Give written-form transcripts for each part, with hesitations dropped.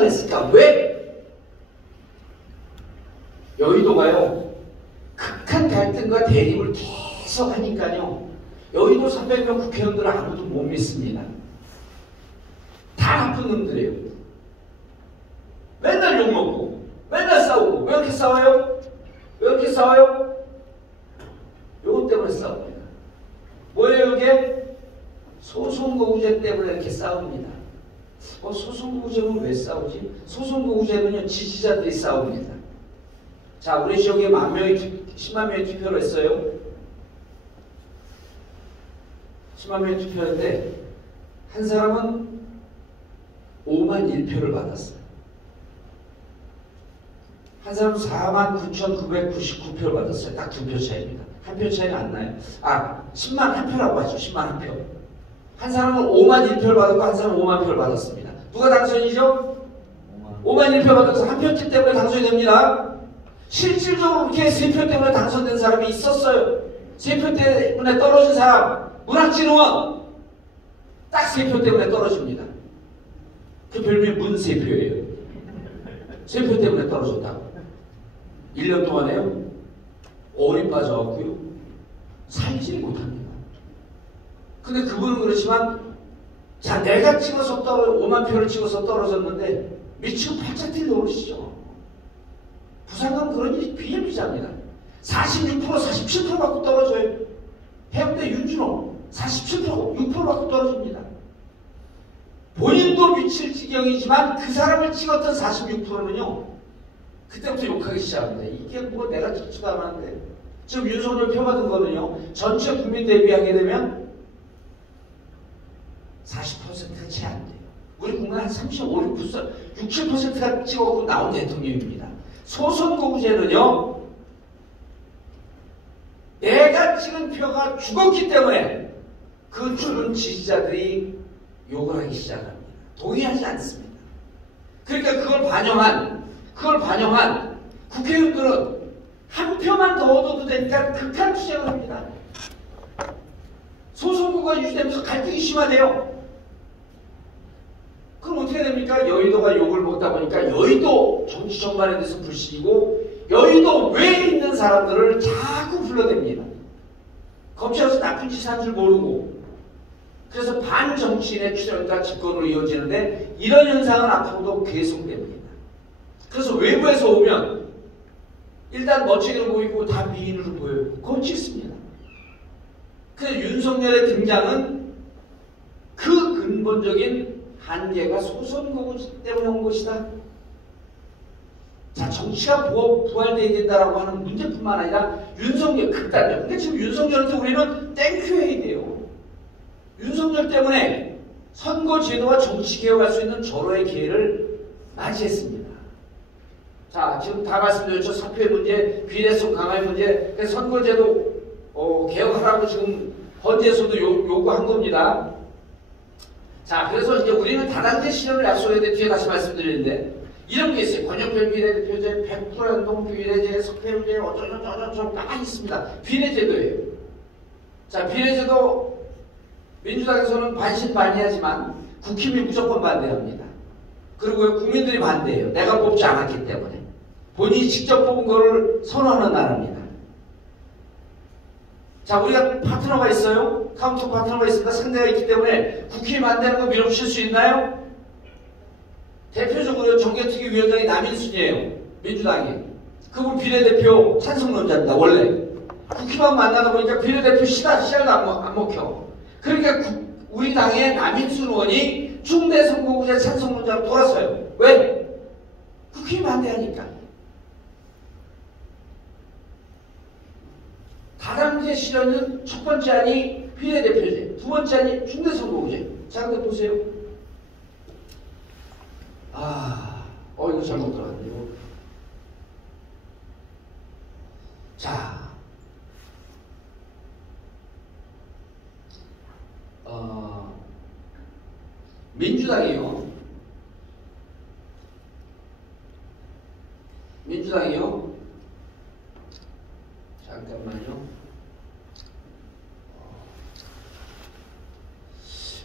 시작을 했을까? 왜? 여의도가요, 극한 갈등과 대립을 계속 하니까요, 여의도 300명 국회의원들은 아무도 못 믿습니다. 다 나쁜 놈들이에요. 맨날 욕먹고, 맨날 싸우고. 왜 이렇게 싸워요? 왜 이렇게 싸워요? 요것 때문에 싸웁니다. 뭐예요, 이게? 소송거구제 때문에 이렇게 싸웁니다. 소송거구제는 왜 싸우지? 소송거구제는요, 지지자들이 싸웁니다. 자, 우리 지역에 10만 명이 투표를 했어요. 10만 명이 투표했는데, 한 사람은 5만 1표를 받았어요. 한 사람은 49,999표를 받았어요. 딱 2표 차이입니다. 한 표 차이는 안 나요. 10만 1표라고 하죠. 10만 1표. 한 사람은 5만 1표를 받았고, 한 사람은 5만 표를 받았습니다. 누가 당선이죠? 5만 1표 받아서 한 표째 때문에 당선이 됩니다. 실질적으로 그렇게 3표 때문에 당선된 사람이 있었어요. 3표 때문에 떨어진 사람, 문학진 의원, 딱 3표 때문에 떨어집니다. 그 별명이 문세표예요. 3표 때문에 떨어졌다고. 1년 동안에요, 어린 빠져갖고요, 살지 못합니다. 근데 그분은 그렇지만, 자, 내가 찍어서 5만 표를 찍어서 떨어졌는데, 미치고 팔짝 뛰어오르시죠. 부산간 그런 일이 비일비재합니다. 46%, 47% 갖고 떨어져요. 해운대 윤준호 47%, 6% 갖고 떨어집니다. 본인도 미칠 지경이지만 그 사람을 찍었던 46%는요, 그때부터 욕하기 시작합니다. 이게 뭐 내가 찍지도 않았는데. 지금 윤석열 표 받은 거는요, 전체 국민 대비하게 되면 40%가 채 안 돼요. 우리 국민 한 35, 67%가 찍어갖고 나온 대통령입니다. 소선거구제는요, 내가 찍은 표가 죽었기 때문에 그 죽은 지지자들이 욕을 하기 시작합니다. 동의하지 않습니다. 그러니까 그걸 반영한 국회의원들은 한 표만 더 얻어도 되니까 극한 투쟁을 합니다. 소선거구가 유지되면서 갈등이 심하대요. 그럼 어떻게 됩니까? 여의도가 욕을 먹다 보니까 여의도 정치 전반에 대해서 불신이고, 여의도 외에 있는 사람들을 자꾸 불러댑니다. 검찰에서 나쁜 짓 한 줄 모르고. 그래서 반정치인의 출연과 집권으로 이어지는데, 이런 현상은 앞으로도 계속됩니다. 그래서 외부에서 오면 일단 멋지게 보이고 다 미인으로 보여요. 그건 찍습니다. 그래서 윤석열의 등장은 그 근본적인 한계가 소선거구 때문에 온 것이다. 자, 정치가 부활되어야 된다라고 하는 문제뿐만 아니라 윤석열 극단적. 그러니까 지금 윤석열한테 우리는 땡큐해야 돼요. 윤석열 때문에 선거 제도와 정치 개혁할 수 있는 절호의 기회를 맞이했습니다. 자, 지금 다 말씀드렸죠. 사표의 문제, 비례성 강화의 문제, 선거 제도 개혁하라고 지금 헌재에서도 요구한 겁니다. 자, 그래서 이제 우리는 다당제 실현을 약속해야 돼. 뒤에 다시 말씀드리는데, 이런 게 있어요. 권역별 비례대표제, 100% 연동 비례제, 석패율제, 어쩌저쩌저쩌 많이 있습니다. 비례제도예요. 자, 비례제도 민주당에서는 반신반의하지만 국힘이 무조건 반대합니다. 그리고 국민들이 반대해요. 내가 뽑지 않았기 때문에. 본인이 직접 뽑은 거를 선언하는 나라입니다. 자, 우리가 파트너가 있어요. 카운터 파트너가 있습니다. 상대가 있기 때문에 국힘이 반대하는 거 밀어붙일 수 있나요? 대표적으로 정개특위위원장이 남인순이에요. 민주당이. 그분 비례대표 찬성론자입니다. 원래. 국힘하고 만나다 보니까 비례대표 씨알도 안 먹혀. 그러니까 우리 당의 남인순 의원이 중대선거구제 찬성론자로 돌아서요. 왜? 국힘이 반대하니까. 다당제 실현은 첫 번째 안이 비례대표제, 두 번째 안이 중대선거구제. 자, 근데 보세요. 이거 잘못 들어갔네요. 자, 민주당이요. 잠깐만요.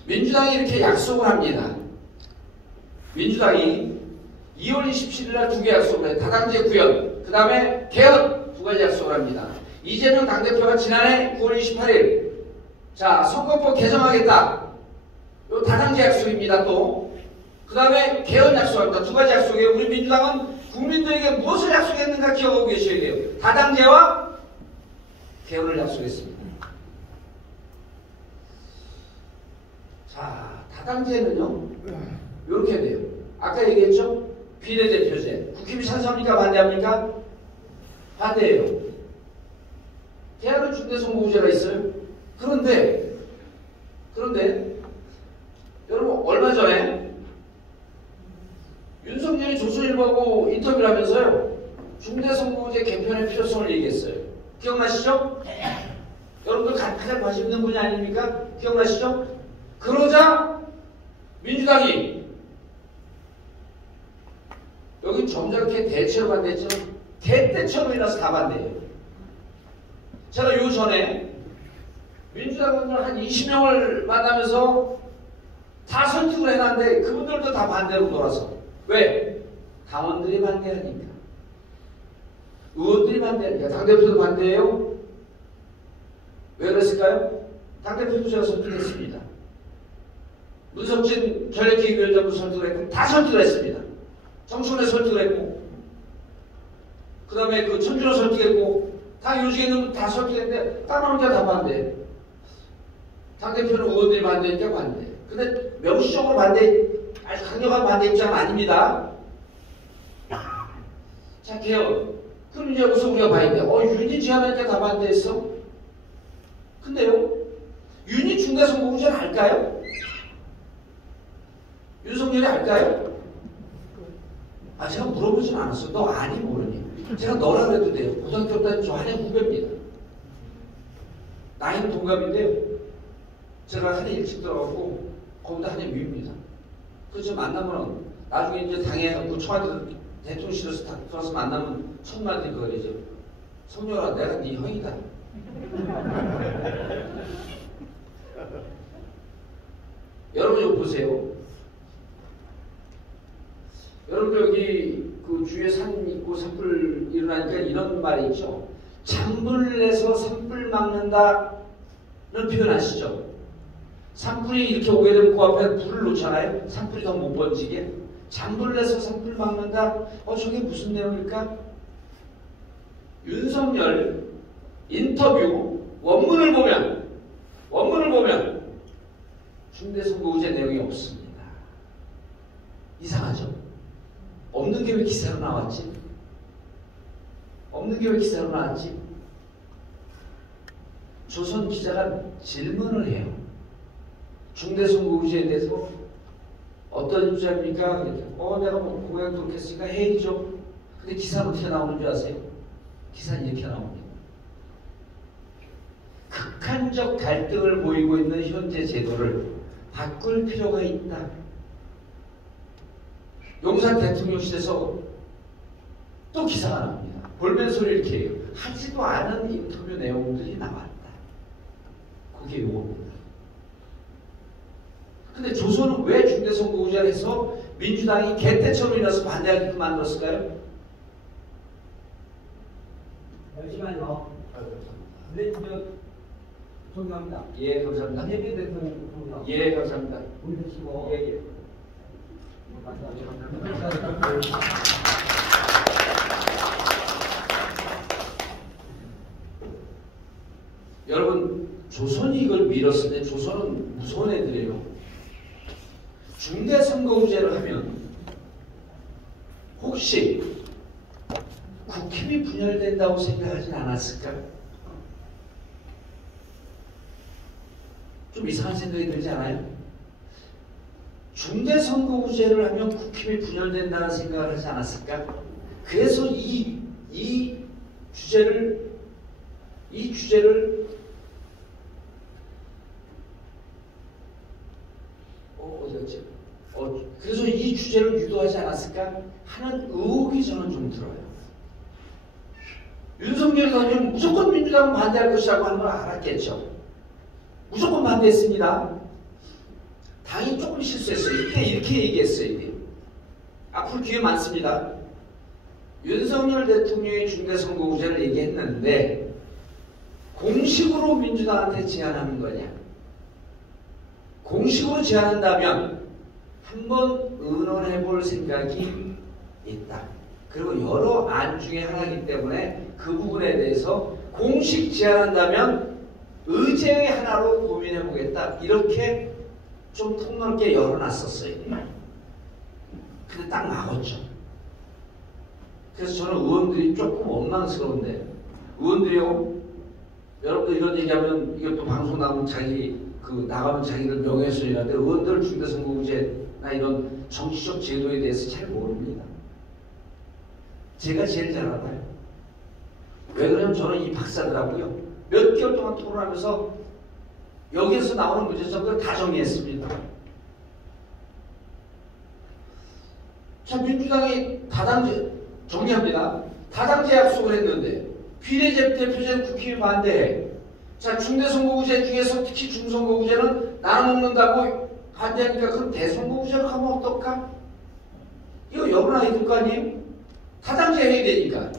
민주당이 이렇게 약속을 합니다. 민주당이 2월 27일 날 2개 약속을 해요. 다당제 구현, 그 다음에 개헌 2가지 약속을 합니다. 이재명 당대표가 지난해 9월 28일 자 선거법 개정하겠다. 요 다당제 약속입니다. 또 그 다음에 개헌 약속합니다. 2가지 약속이에요. 우리 민주당은 국민들에게 무엇을 약속했는가 기억하고 계셔야 돼요. 다당제와 개헌을 약속했습니다. 자, 다당제는요 이렇게 돼요. 아까 얘기했죠? 비례대표제. 국힘이 찬성합니까? 반대합니까? 반대예요. 개헌은 중대선거구제가 있어요. 그런데 여러분 얼마 전에 윤석열이 조선일보하고 인터뷰를 하면서요 중대선거구제 개편의 필요성을 얘기했어요. 기억나시죠? 여러분들 가장 관심 있는 분이 아닙니까? 기억나시죠? 그러자 민주당이 여기 점잖게 대체로 반대했죠. 대대처럼 일어나서 다 반대해요. 제가 요 전에 민주당원들 한 20명을 만나면서 다 설득을 해놨는데 그분들도 다 반대로 돌아서. 왜? 당원들이 반대하니까. 의원들이 반대하니까. 당대표도 반대해요. 왜 그랬을까요? 당대표도 제가 설득했습니다. 문석진 전략기획위원장도 설득을 했고 다 설득을 했습니다. 정순회 설득을 했고 그 다음에 그 천준호 설득했고 다 요직에 있는 분 다 설득했는데 다른 게 다 반대. 당대표는 의원들이 반대니까 반대. 근데 명시적으로 반대, 아주 강력한 반대 입장은 아닙니다. 자, 개헌. 그럼 이제 여기서 우리가 봐야 돼. 윤이 제안하니까 다 반대했어? 근데요, 윤이 중대선거구제를 할까요? 윤석열이 할까요? 제가 물어보진 않았어. 너 아니 모르니? 제가 너라 그래도 돼요. 고등학교 때 저 한해 후배입니다. 나이는 동갑인데요. 제가 한해 일찍 들어갔고 거기다 한해 위입니다. 그래서 만나면 나중에 이제 당해갖고 청와대 대통령실에서 들어서 만나면 첫 마디 그거리죠. 성렬아, 내가 네 형이다. 여러분 이거 보세요. 여러분 여기 그 주위에 산 있고 산불 일어나니까 이런 말이 있죠. 잔불 내서 산불 막는다는 표현 아시죠? 산불이 이렇게 오게 되면 그 앞에 불을 놓잖아요. 산불이 더 못 번지게. 잔불 내서 산불 막는다. 저게 무슨 내용일까? 윤석열 인터뷰 원문을 보면 중대선거구제 내용이 없습니다. 이상하죠? 없는 게 왜 기사로 나왔지? 조선 기자가 질문을 해요. 중대선거구제에 대해서 어떤 입장입니까? 내가 뭐 공약 그렇게 했으니까 해야죠. 근데 기사는 어떻게 나오는 줄 아세요? 기사는 이렇게 나옵니다. 극한적 갈등을 보이고 있는 현재 제도를 바꿀 필요가 있다. 용산 대통령실에서 또 기사가 나옵니다. 볼멘 소리 이렇게 해요. 하지도 않은 인터뷰 내용들이 나왔다. 그게 요겁니다. 근데 조선은 왜 중대선거구제를 해서 민주당이 개떼처럼 일어나서 반대하게끔 만들었을까요? 잠시만요. 네, 존경합니다. 예, 감사합니다. 안재민 대통령. 예, 감사합니다. 우리 드시고. 예. 여러분, 조선이 이걸 밀었을 때 조선은 무서운 애들이에요. 중대선거구제를 하면 혹시 국힘이 분열된다고 생각하진 않았을까? 좀 이상한 생각이 들지 않아요? 중대선거구제를 하면 국힘이 분열된다는 생각을 하지 않았을까? 그래서 이 주제를 어디였지? 그래서 이 주제를 유도하지 않았을까 하는 의혹이 저는 좀 들어요. 윤석열 대통령이 무조건 민주당은 반대할 것이라고 하는 걸 알았겠죠. 무조건 반대했습니다. 당이 조금 실수했어요. 이때 이렇게 얘기했어요. 이게. 앞으로 기회 많습니다. 윤석열 대통령이 중대선거구제를 얘기했는데 공식으로 민주당한테 제안하는 거냐? 공식으로 제안한다면 한번 의논해 볼 생각이 있다. 그리고 여러 안 중에 하나이기 때문에 그 부분에 대해서 공식 제안한다면 의제의 하나로 고민해 보겠다. 이렇게 좀 폭넓게 열어놨었어요. 근데 딱 나왔죠. 그래서 저는 의원들이 조금 원망스러운데, 의원들이요, 여러분들 이런 얘기하면 이것도 방송 나가면 나가면 자기들 명예훼손이라는데, 의원들 중대선거구제나 이런 정치적 제도에 대해서 잘 모릅니다. 제가 제일 잘 알아요. 왜 그러냐면 저는 이 박사들하고요, 몇 개월 동안 토론하면서 여기에서 나오는 문제점들을 다 정리했습니다. 자, 민주당이 다당제, 정리합니다. 다당제 약속을 했는데 비례대표제는 국힘이 반대해. 자, 중대선거구제 중에서 특히 중선거구제는 나눠먹는다고 반대하니까 그럼 대선거구제로 가면 어떨까? 이거 여론아이 들 거 아니에요? 다당제 해야 되니까.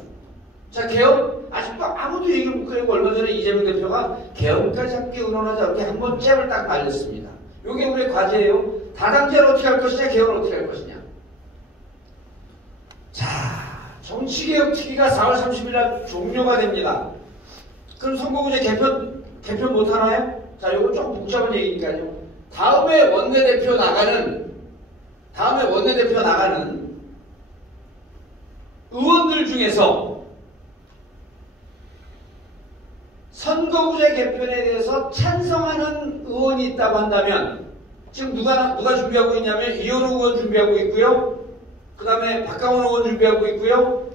자, 개헌 아직도 아무도 얘기를 못 하고 얼마 전에 이재명 대표가 개헌까지 함께 의논하자 이렇게 한번 잽을 딱 날렸습니다. 이게 우리의 과제예요. 다당제를 어떻게 할 것이냐, 개헌을 어떻게 할 것이냐. 자, 정치개혁 특위가 4월 30일 날 종료가 됩니다. 그럼 선거구제 개편 못하나요? 자, 이거 조금 복잡한 얘기니까요. 다음에 원내대표 나가는 의원들 중에서 선거구제 개편에 대해서 찬성하는 의원이 있다고 한다면, 지금 누가 준비하고 있냐면 이현우 의원 준비하고 있고요. 그 다음에 박강원 의원 준비하고 있고요.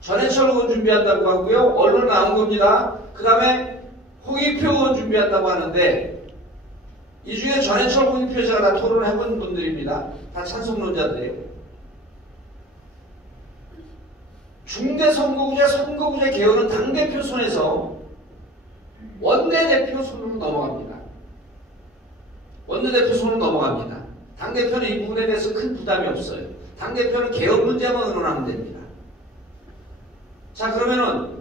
전해철 의원 준비한다고 하고요. 언론 나온 겁니다. 그 다음에 홍익표 의원 준비한다고 하는데, 이 중에 전해철, 홍익표 제가 다 토론을 해본 분들입니다. 다 찬성론자들이에요. 중대선거구제, 선거구제 개헌은 당대표 손에서 원내대표 손으로 넘어갑니다. 원내대표 손으로 넘어갑니다. 당대표는 이 부분에 대해서 큰 부담이 없어요. 당대표는 개헌 문제만 의논하면 됩니다. 자, 그러면은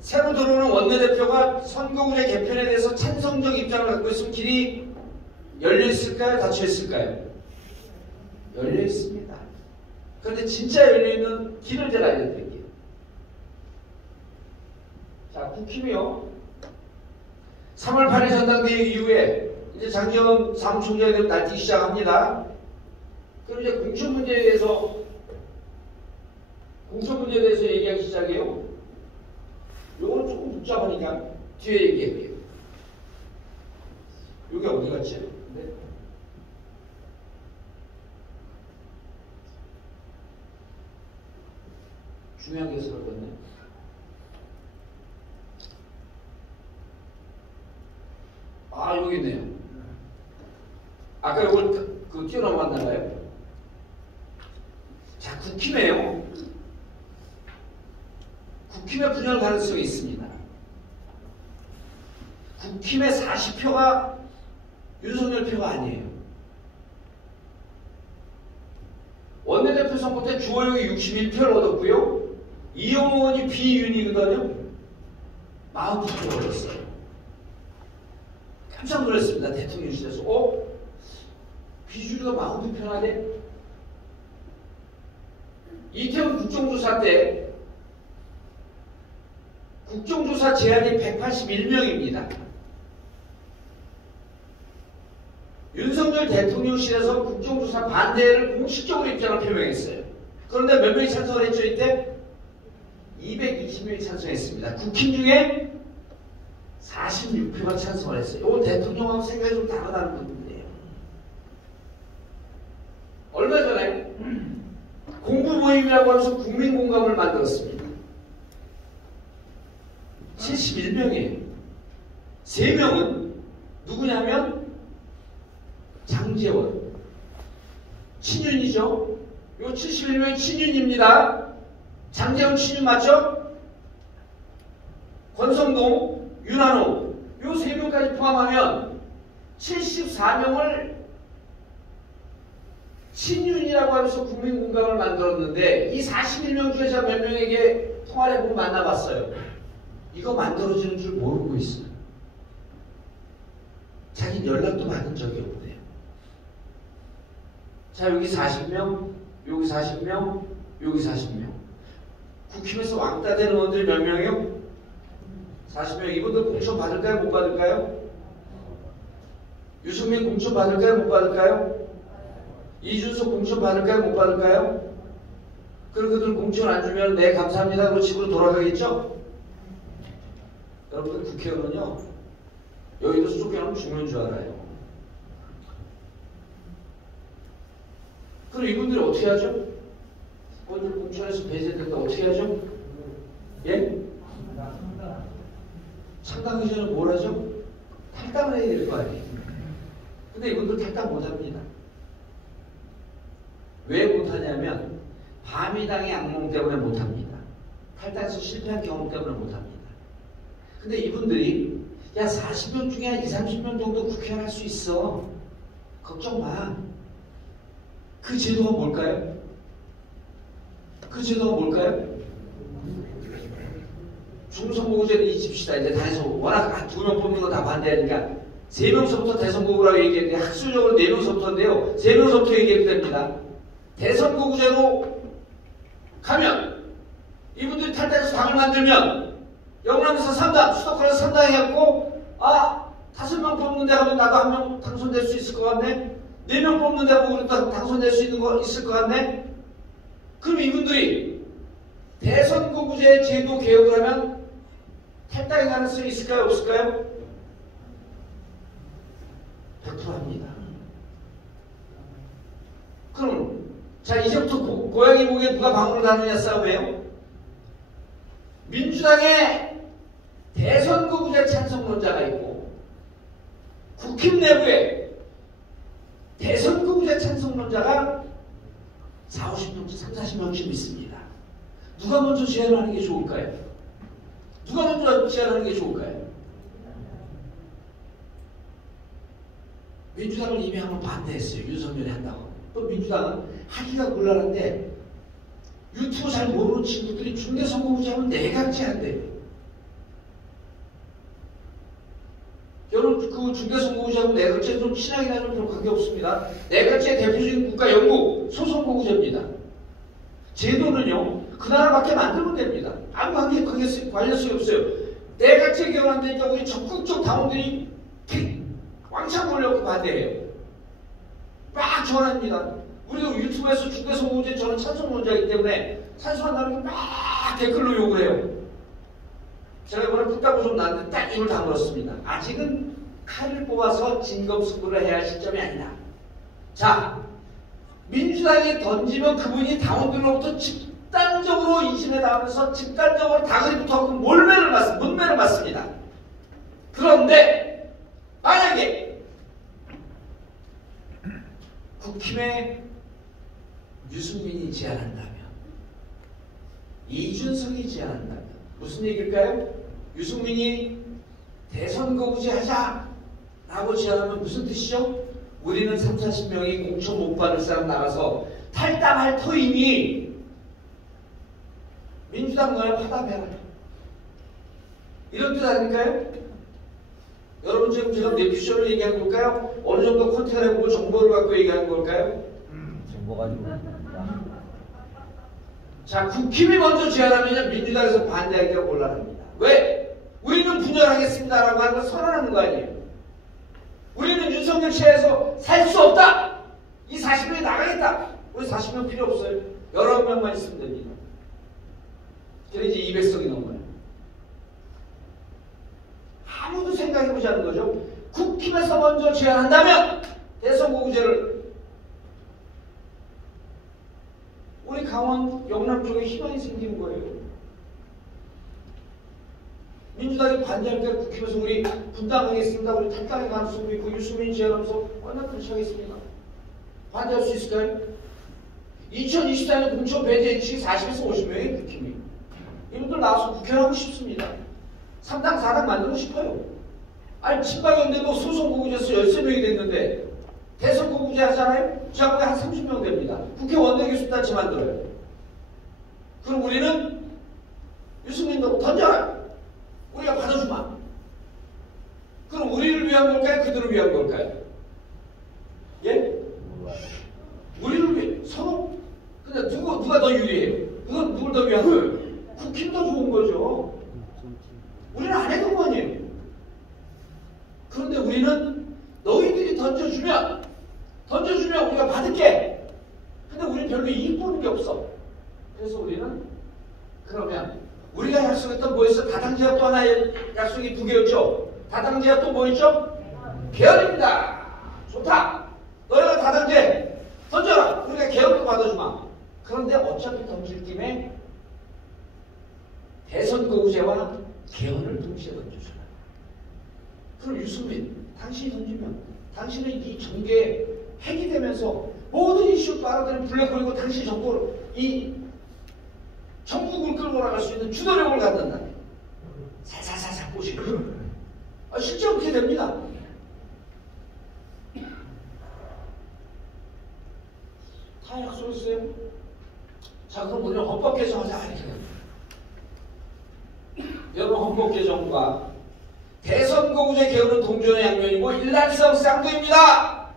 새로 들어오는 원내대표가 선거구제 개편에 대해서 찬성적 입장을 갖고 있으면 길이 열려있을까요? 닫혀있을까요? 열려있습니다. 그런데 진짜 열려있는 길을 제가 알려드릴게요. 자, 국힘이요. 3월 8일 전당대회 이후에 이제 장기현 사무총장이 되면 날뛰기 시작합니다. 그럼 이제 공천 문제에 대해서 얘기하기 시작해요. 요거는 조금 복잡하니까 뒤에 얘기할게요. 여기 어디 갔지? 네. 중요한 게 쓰러졌네. 아, 여기 있네요. 아까 이걸 뛰어넘어갔나봐요. 자, 국힘이에요. 국힘의 분열 가능성이 있습니다. 국힘의 40표가 윤석열 표가 아니에요. 원내대표 선거 때 주호영이 61표를 얻었고요. 이영호 의원이 비윤이거든요. 49표를 얻었어요. 깜짝 놀랐습니다. 대통령실에서. 비주류가 49표나 돼? 이태원 국정조사 때 국정조사 제한이 181명입니다. 윤석열 대통령실에서 국정조사 반대를 공식적으로 입장을 표명했어요. 그런데 몇 명이 찬성을 했죠? 이때 220명이 찬성했습니다. 국힘 중에 46표가 찬성을 했어요. 이건 대통령하고 생각이 좀 다르다는 부분이에요. 얼마 전에 공부 모임이라고 하면서 국민 공감을 만들었습니다. 71명이에요. 3명은 누구냐면 장제원. 친윤이죠. 요 71명이 친윤입니다. 장제원 친윤 맞죠? 권성동, 윤한호 요 3명까지 포함하면 74명을 친윤이라고 하면서 국민공감을 만들었는데 이 41명 중에 제가 몇 명에게 통화를 해보고 만나봤어요. 이거 만들어지는 줄 모르고 있어요. 자기 연락도 받은 적이 없대요. 자, 여기 40명, 여기 40명, 여기 40명. 국힘에서 왕따 되는 원들이 몇 명이요? 40명. 이분들 공천 받을까요? 못 받을까요? 유승민 공천 받을까요? 못 받을까요? 이준석 공천 받을까요? 못 받을까요? 그리고 그들 공천 안 주면 네 감사합니다 그러고 집으로 돌아가겠죠? 여러분들 국회의원은요 여의도에서 쫓겨나면 죽는 줄 알아요. 그럼 이분들이 어떻게 하죠? 오늘 공천에서 배제된다 어떻게 하죠? 예? 창당하기 전에 뭘 하죠? 탈당을 해야 될 거 아니에요. 근데 이분들 탈당 못합니다. 왜 못하냐면 바미당의 악몽 때문에 못합니다. 탈당해서 실패한 경험 때문에 못합니다. 근데 이분들이 야 40명 중에 한 20, 30명 정도 국회의원 할 수 있어. 걱정 마. 그 제도가 뭘까요? 그 제도가 뭘까요? 중선거구제를 잊읍시다. 이제 다 해서 워낙 2명 뽑는 거 다 반대하니까 3명서부터 대선거구라고 얘기했는데 학술적으로 4명서부터인데요. 3명서부터 얘기해도 됩니다. 대선거구제로 가면 이분들이 탈당해서 당을 만들면 영남에서 3당, 수도권에서 3당 해갖고 5명 뽑는데 하면 나도 1명 당선될 수 있을 것 같네? 4명 뽑는데 하고 우리도 당선될 수 있는 거 있을 것 같네? 그럼 이분들이 대선거구제 제도 개혁을 하면 탈당의 가능성이 있을까요? 없을까요? 100%입니다. 그럼 자 이제부터 고양이 목에 누가 방울을 다느냐 싸움이에요. 민주당의 대선거구제 찬성론자가 있고 국힘 내부에 대선거구제 찬성론자가 40, 50명, 30, 40명씩 있습니다. 누가 먼저 제안을 하는 게 좋을까요? 누가 먼저 제안하는 게 좋을까요? 민주당은 이미 한번 반대했어요. 윤석열이 한다고. 또 민주당은 하기가 곤란한데 유튜브 잘 모르는 친구들이 중대선거구제 하면 내각제 한대요. 여러분 그 중대선거구제하고 내각제 좀 친하게 나누면 별 관계없습니다. 내각제 대표적인 국가 영국 소선거구제입니다. 제도는요 그 나라밖에 만들면 됩니다. 아무 관련성이 없어요. 내각제 개헌한다니까 우리 적극적 당원들이 왕창 몰려고 반대해요. 막 전화합니다. 우리도 유튜브에서 중대선거구제 저는 찬성론자이기 때문에 찬성한다는 게 막 댓글로 욕을 해요. 제가 이번에 풋다고 좀 났는데 딱 입을 다물었습니다. 아직은 칼을 뽑아서 진검승부를 해야 할 시점이 아니다. 자, 민주당이 던지면 그분이 당원들로부터 집단적으로 인신에 닿으면서 집단적으로 다그리부터 문매를 맞습니다. 그런데 만약에 국힘에 유승민이 제안한다면 이준석이 제안한다면 무슨 얘기일까요? 유승민이 대선거구제 하자라고 제안하면 무슨 뜻이죠? 우리는 30, 40명이 공천 못 받을 사람 나가서 탈당할 터이니 민주당 너네 파답해라. 이런 뜻 아닐까요? 여러분 지금 제가 내피셜을 얘기한 걸까요? 어느 정도 컨택을 해보고 정보를 갖고 얘기하는 걸까요? 정보 가지고. 자, 국힘이 먼저 제안하면 민주당에서 반대하기가 곤란합니다. 왜? 우리는 분열하겠습니다라고 하는 걸 선언하는 거 아니에요. 우리는 윤석열 체에서 살 수 없다. 이 40명이 나가겠다. 우리 40명 필요 없어요. 19명만 있으면 됩니다. 그래 이제 200석이 넘어요. 아무도 생각해보지 않는 거죠. 국힘에서 먼저 제안한다면 대선거구제를 우리 강원 영남 쪽에 희망이 생기는 거예요. 민주당이 반대할 때 국힘에서 우리 분당하겠습니다. 우리 탈당의 가능성도 있고 유승민 제안하면서 얼마나 그렇지 하겠습니까? 반대할 수 있을까요? 2024년 공천 배제 인식이 40에서 50명의 국힘이 이분들 나와서 국회의원 하고 싶습니다. 3당 4당 만들고 싶어요. 아니 친박연대도 소선거구제에서 13명이 됐는데 대선 고구제 하잖아요? 지역구에 한 30명 됩니다. 국회 원내교섭단체 만들어요. 그럼 우리는 유승민도 던져라. 우리가 받아주마. 그럼 우리를 위한 걸까요? 그들을 위한 걸까요? 예? 우리를 위해 서로. 근데 누가 더 유리해요? 누굴 더 위한 거예요? 국힘 더 좋은 거죠. 우리는 안 해도 아니에요. 그런데 우리는 너희들이 던져주면 우리가 받을게. 근데 우리는 별로 이익 보는 게 없어. 그래서 우리는 그러면 우리가 약속했던 뭐였어? 다당제가 또 하나의 약속이 2개였죠. 다당제가 또 뭐였죠? 개헌입니다. 좋다. 너희가 다당제 던져라. 우리가 개헌도 받아주마. 그런데 어차피 던질 김에 대선 거구제와 개헌을 동시에 던져주라. 그럼 유승민, 당신이 던지면 당신은 이 정계에 핵이 되면서 모든 이슈 빨아들이는 블랙홀이고 당시 정부를 이 전국을 끌고 나갈 수 있는 주도력을 갖는다. 살살살살 보시고. 실제로 그렇게 됩니다. 다 약속했어요. 자, 그럼 우리는 헌법 개정하자. 여러분, 헌법 개정과 대선 거구제 개헌은 동전의 양면이고 일란성 쌍둥이입니다.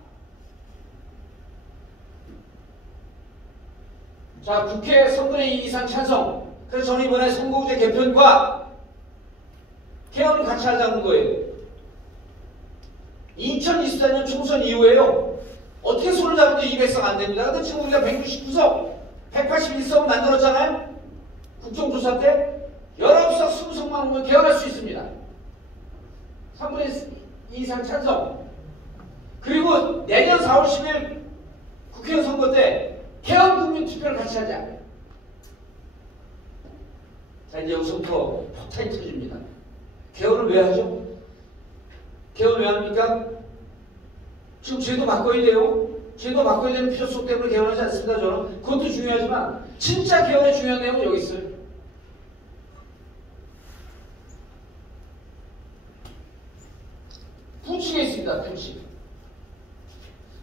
자, 국회 3분의 2 이상 찬성. 그래서 저는 이번에 선거구제 개편과 개헌을 같이 하자는 거예요. 2024년 총선 이후에요. 어떻게 손을 잡아도 200석 안 됩니다. 근데 지금 우리가 169석, 181석 만들었잖아요. 국정조사 때 19석, 20석만 오면 개헌할 수 있습니다. 3분의 2 이상 찬성. 그리고 내년 4월 10일 국회의원 선거 때 개헌 국민 투표를 같이 하자. 자, 이제 여기서부터 폭탄이 터집니다. 개헌을 왜 하죠? 개헌 왜 합니까? 지금 제도 바꿔야 돼요. 제도 바꿔야 되는 필요성 때문에 개헌하지 않습니다. 저는 그것도 중요하지만 진짜 개헌의 중요한 내용은 여기 있어요. 부칙에 있습니다. 부칙.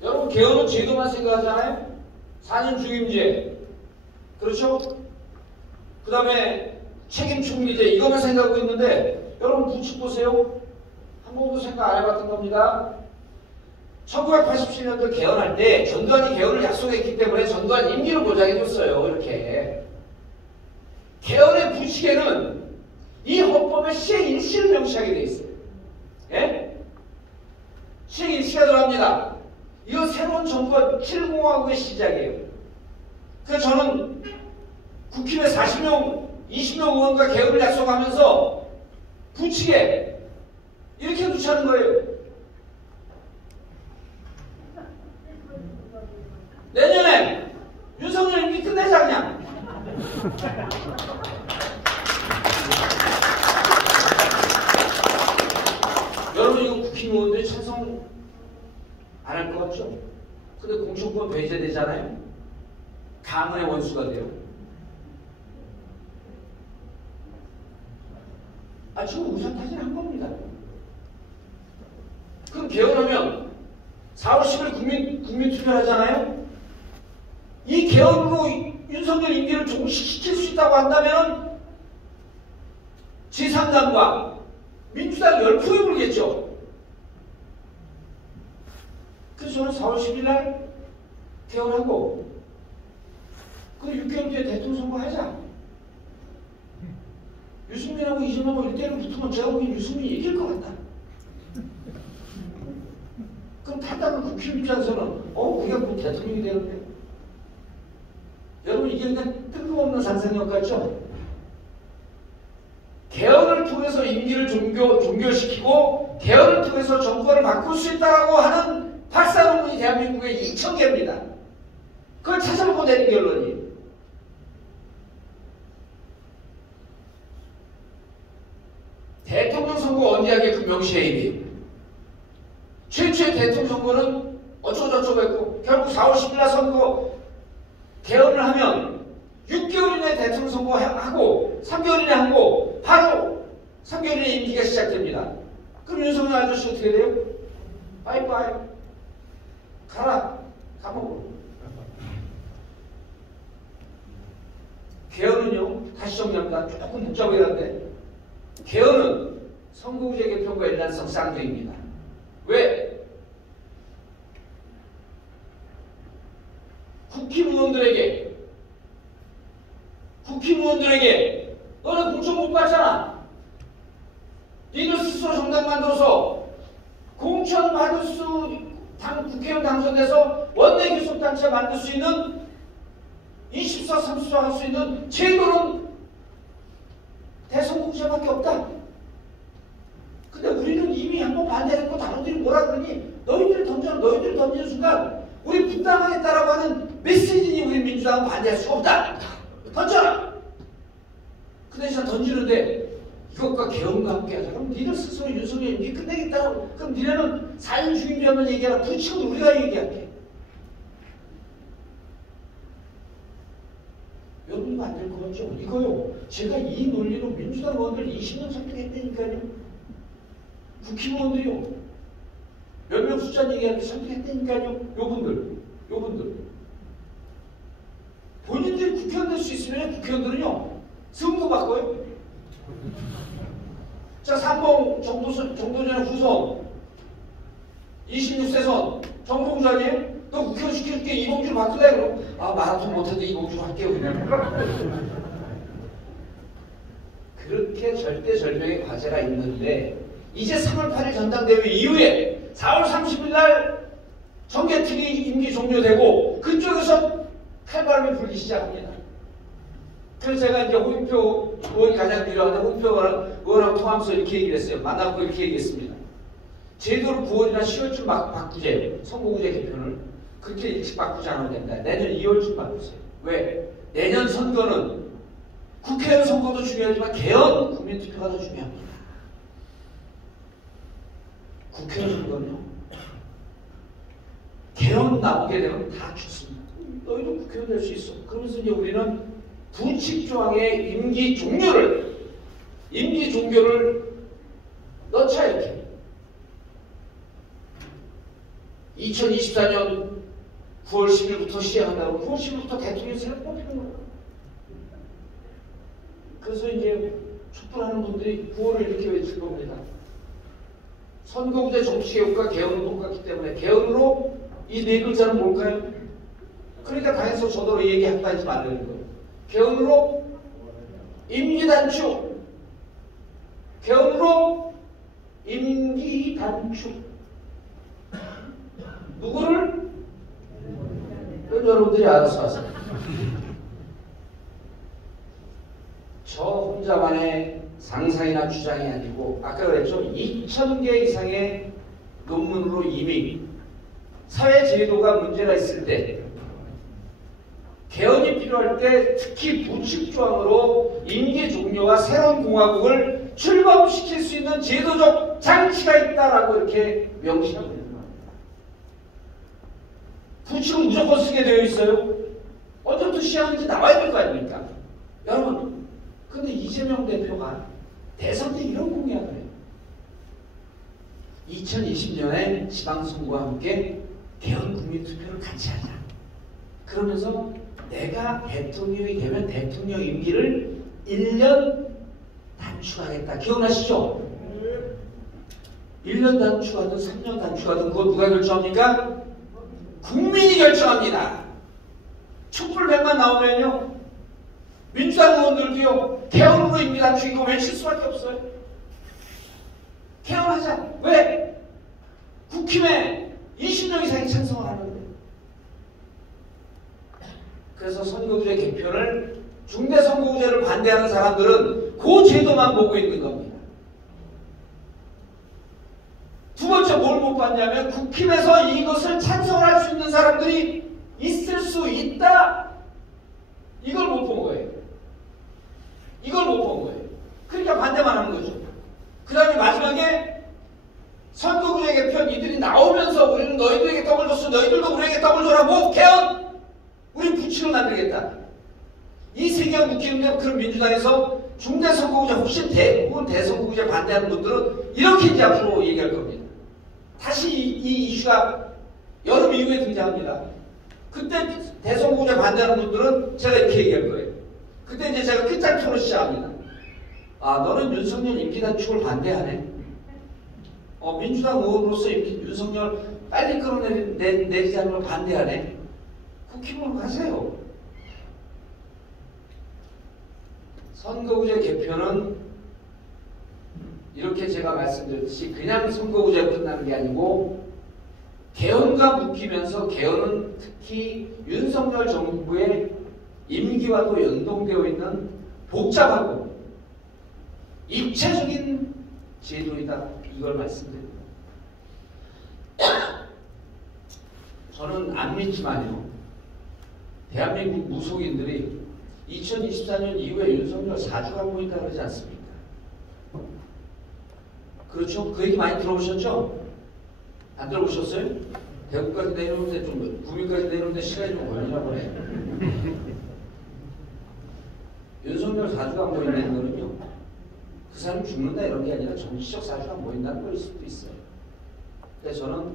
여러분, 개헌은 제도만 생각하잖아요. 4년 중임제, 그렇죠? 그 다음에 책임 총리제, 이거만 생각하고 있는데 여러분 부칙 보세요. 한 번도 생각 안 해봤던 겁니다. 1987년도 개헌할 때 전두환이 개헌을 약속했기 때문에 전두환 임기를 보장해줬어요. 이렇게. 개헌의 부칙에는 이 헌법에 시행일시를 명시하게 돼 있어요. 예? 시행일시가 들어갑니다. 이거 새로운 정권 7공화국의 시작이에요. 그래서 저는 국힘의 40명, 20명 의원과 개헌을 약속하면서 부칙에 이렇게 놓자는 거예요. 내년에 윤석열 임기 끝내자 그냥. 여러분, 이거 국힘 의원들이 찬성 안 할 것 같죠? 근데 공천권 배제되잖아요? 가문의 원수가 돼요. 지금 우선타진한 겁니다. 그럼 개헌하면 4월 10일 국민 투표를 하잖아요? 이 개헌으로 윤석열 임기를 종식시킬 수 있다고 한다면 제3당과 민주당 열풍이 불겠죠. 그래서 저는 4월 10일 날 개헌하고 그 6개월 뒤에 대통령 선거하자. 유승민하고 이재명하고 1대1로 붙으면 제가 보기엔 유승민이 이길 것 같다. 그럼 답답한 국힘 입장에서는 우리가 뭐 대통령이 되는데. 여러분, 이게 그냥 뜬금없는 상상력 같죠? 개헌을 통해서 임기를 종결시키고 개헌을 통해서 정권을 바꿀 수 있다고 하는 박사 논문이 대한민국에 2,000개입니다. 그걸 찾아보고 내린 결론이에요. 대통령 선거 언제 하게끔 명시해야 돼요. 최초의 대통령 선거는 어쩌고저쩌고 했고 결국 4월 10일 날 선거 개헌을 하면 6개월 이내에 대통령 선거하고 3개월 이내에 하고 바로 3개월 이내에 임기가 시작됩니다. 그럼 윤석열 아저씨 어떻게 돼요? 빠이빠이. 가라. 감옥으로. 개헌은요, 다시 정리합니다. 조금 복잡하긴 한데, 개헌은 선거구제 개편과 일란성 쌍둥이입니다. 왜? 국힘의원들에게 너네 공천 못 받잖아. 니들 스스로 정당 만들어서 공천 받을 국회의원 당선돼서 원내 교섭단체 만들 수 있는 24, 30조 할 수 있는 제도는 대선거구제밖에 없다. 근데 우리는 이미 한번 반대했고 다른들이 뭐라 그러니 너희들이 던지는 순간 우리 부당하겠다라고 하는 메시지니 우리 민주당은 반대할 수가 없다. 던져라. 그 대신 던지는데 이것과 개헌과 함께 하자. 그럼 니들 스스로 윤석열 임기 끝내겠다고. 그럼 니네는 사인주의자만 얘기하라. 부칙은 우리가 얘기할게. 여러분도 안 될 것 같죠? 이거요. 제가 이 논리로 민주당 의원들 20년 설득했다니까요. 국힘의원들이요. 몇 명 숫자 얘기하는데 설득했다니까요. 요분들. 본인들이 국회의원 될 수 있으면 국회의원들은요. 승도 바꿔요. 자, 삼봉 정도전의 후손 26세 선 정봉주 아니에요? 너 국회의원 시켜줄게. 이봉주를 바꿀래? 그럼 마라톤 못해도 이봉주로 할게요 그냥. 그렇게 절대절명의 과제가 있는데 이제 3월 8일 전당대회 이후에 4월 30일 날 정개특위 임기 종료되고 그쪽에서 칼바람이 불기 시작합니다. 그래서 제가 이제 홍익표 의원이 가장 필요하다. 홍익표 의원하고 통하면서 이렇게 얘기를 했어요. 만나고 이렇게 얘기했습니다. 제도를 9월이나 10월쯤 바꾸재. 선거구제 개편을. 그렇게 일찍 바꾸지 않아도 된다. 내년 2월쯤 바꾸세요. 왜? 내년 선거는 국회의원 선거도 중요하지만 개헌 국민투표가 더 중요합니다. 국회의원 선거는요. 개헌 나오게 되면 다 좋습니다. 너희도 국회의원 될 수 있어. 그러면서 이제 우리는 부칙조항의 임기 종료를 넣자 이렇게. 2024년 9월 10일부터 시작한다고 9월 10일부터 대통령 선거 뽑히는 거예요. 그래서 이제 촛불하는 분들이 9월을 이렇게 외칠 겁니다. 선거구제 정치개혁과 개헌은 똑같기 때문에 개헌으로 이 네 글자는 뭘까요? 그러니까 당에서 저더러 얘기한다지 말라는 거예요. 개헌으로 임기 단축. 개헌으로 임기 단축. 누구를? 여러분들이 알아서 하세요. 저 혼자만의 상상이나 주장이 아니고 아까 그랬죠. 2,000개 이상의 논문으로 이미 사회제도가 문제가 있을 때 개헌이 필요할 때 특히 부칙조항으로 임기 종료와 새로운 공화국을 출범시킬 수 있는 제도적 장치가 있다라고 이렇게 명시하고 있는 겁니다. 부칙은 무조건 쓰게 되어 있어요. 언제부터 시작하는지 나와야 될 거 아닙니까? 여러분, 근데 이재명 대표가 대선 때 이런 공약을 해요. 2020년에 지방선거와 함께 개헌 국민투표를 같이 하자. 그러면서 내가 대통령이 되면 대통령 임기를 1년 단축하겠다. 기억나시죠? 1년 단축하든 3년 단축하든 그거 누가 결정합니까? 국민이 결정합니다. 촛불100만 나오면요. 민주당 의원들도요. 개헌으로 임기 단축 이거 외칠 수밖에 없어요. 개헌하자. 왜? 국힘에 20명 이상이 찬성을 하는데. 그래서 선거구제 개편을 중대선거구제를 반대하는 사람들은 그 제도만 보고 있는 겁니다. 두 번째 뭘 못 봤냐면 국힘에서 이것을 찬성할 수 있는 사람들이 있을 수 있다. 이걸 못 본 거예요. 이걸 못 본 거예요. 그러니까 반대만 하는 거죠. 그 다음에 마지막에 선거구제 개편 이들이 나오면서 우리는 너희들에게 떡을 줬어. 너희들도 우리에게 떡을 줘라고 개헌. 우리 부칙을 만들겠다. 이 세 개가 묶이는데 그럼 민주당에서 중대선거구제 혹시 혹은 대선거구제 반대하는 분들은 이렇게 이제 앞으로 얘기할 겁니다. 다시 이 이슈가 여름 이후에 등장합니다. 그때 대선 후보자 반대하는 분들은 제가 이렇게 얘기할 거예요. 그때 이제 제가 끝장 토론 시작합니다. 아, 너는 윤석열 임기 단축을 반대하네. 민주당 의원으로서 윤석열 빨리 끌어내리지 않는 걸 반대하네. 국힘으로 가세요. 선거구제 개편은 이렇게 제가 말씀드렸듯이 그냥 선거구제로 끝나는 게 아니고 개헌과 묶이면서 개헌은 특히 윤석열 정부의 임기와도 연동되어 있는 복잡하고 입체적인 제도이다. 이걸 말씀드립니다. 저는 안 믿지만요. 대한민국 무속인들이 2024년 이후에 윤석열 4주가 보인다 그러지 않습니까? 그렇죠? 그 얘기 많이 들어보셨죠? 안 들어보셨어요? 대구까지 내려오는데 좀, 구미까지 내려오는데 시간이 좀 걸리나 보네. 윤석열 4주가 안 보인다는 거는요, 그 사람이 죽는다 이런 게 아니라 정치적 사주가 안 보인다는 거일 수도 있어요. 그래서 저는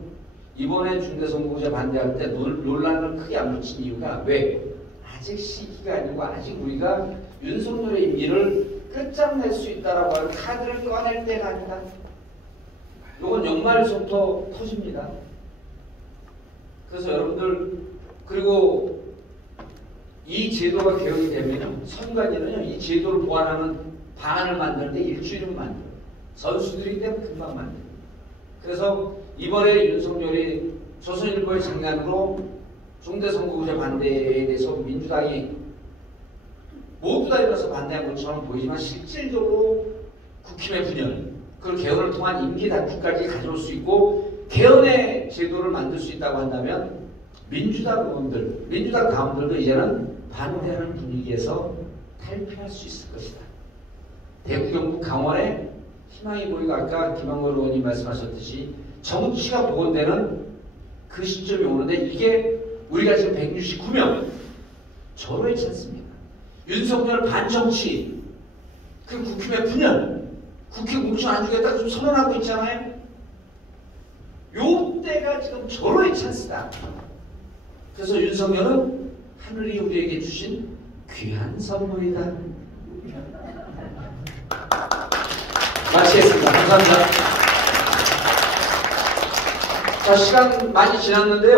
이번에 중대선거구제 반대할 때 논란을 크게 안 붙인 이유가 왜? 아직 시기가 아니고 아직 우리가 윤석열의 임기를 끝장낼 수 있다라고 하는 카드를 꺼낼 때가 아니다. 이건 연말부터 터집니다. 그래서 여러분들, 그리고 이 제도가 개혁이 되면요, 선관위는요, 이 제도를 보완하는 방안을 만드는데 일주일은 만들어요. 선수들이기 때문에 금방 만들어요. 그래서 이번에 윤석열이 조선일보의 장난으로 중대선거구제 반대에 대해서 민주당이 모두 다 일어나서 반대한 것처럼 보이지만 실질적으로 국힘의 분열, 그리고 개헌을 통한 임기 단축까지 가져올 수 있고 개헌의 제도를 만들 수 있다고 한다면 민주당 의원들, 민주당 당원들도 이제는 반대하는 분위기에서 탈피할 수 있을 것이다. 대구, 경북, 강원에 희망이 보이고 아까 김한걸 의원님 말씀하셨듯이 정치가 복원되는 그 시점이 오는데 이게 우리가 지금 169명 절호의 찬스입니다. 윤석열 반정치, 그 국힘의 분열, 국회 공천 안 주겠다고 좀 선언하고 있잖아요. 요 때가 지금 절호의 찬스다. 그래서 윤석열은 하늘이 우리에게 주신 귀한 선물이다. 마치겠습니다. 감사합니다. 자, 시간 많이 지났는데요.